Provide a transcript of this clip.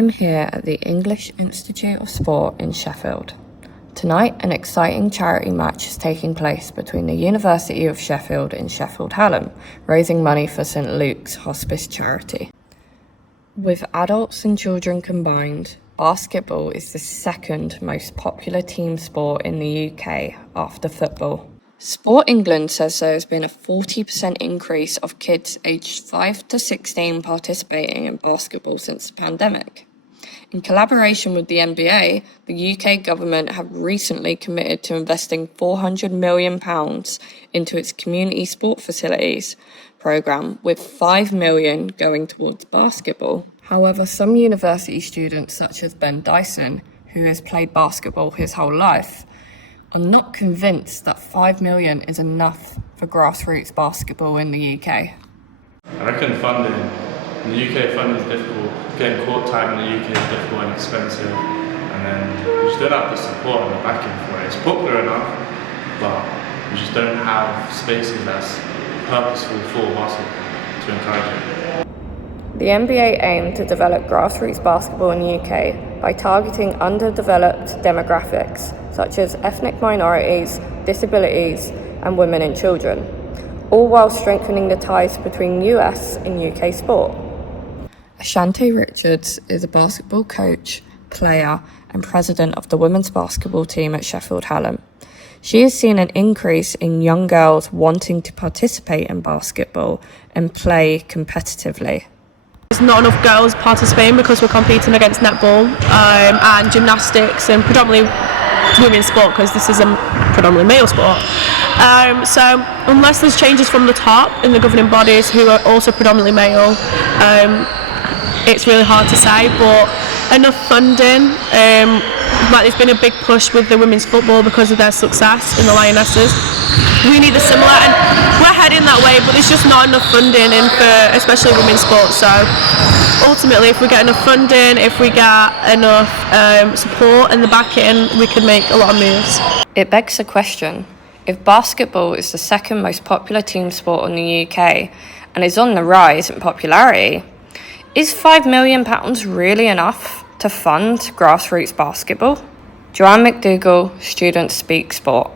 I'm here at the English Institute of Sport in Sheffield. Tonight, an exciting charity match is taking place between the University of Sheffield and Sheffiled Hallam, raising money for St Luke's Hospice charity. With adults and children combined, basketball is the second most popular team sport in the UK after football. Sport England says there has been a 40% increase of kids aged 5 to 16 participating in basketball since the pandemic. In collaboration with the NBA, the UK government have recently committed to investing £400 million into its community sport facilities programme, with £5 million going towards basketball. However, some university students, such as Ben Dyson, who has played basketball his whole life, are not convinced that £5 million is enough for grassroots basketball in the UK. I reckon funding in the UK, funding is difficult. Getting court time in the UK is difficult and expensive, and then we just don't have the support and the backing for it. It's popular enough, but we just don't have spaces that's purposeful for basketball to encourage it. The NBA aim to develop grassroots basketball in the UK by targeting underdeveloped demographics such as ethnic minorities, disabilities and women and children, all while strengthening the ties between US and UK sport. Ashante Richards is a basketball coach, player and president of the women's basketball team at Sheffiled Hallam. She has seen an increase in young girls wanting to participate in basketball and play competitively. There's not enough girls participating because we're competing against netball and gymnastics and predominantly women's sport, because this is a predominantly male sport. So unless there's changes from the top in the governing bodies who are also predominantly male, it's really hard to say. But enough funding, like there's been a big push with the women's football because of their success in the Lionesses. We need a similar, and we're heading that way, but there's just not enough funding in for especially women's sports. So ultimately, if we get enough funding, if we get enough support and the backing, we can make a lot of moves. It begs the question, if basketball is the second most popular team sport in the UK and is on the rise in popularity, is £5 million really enough to fund grassroots basketball? Joanne McDougall, Students Speak Sport.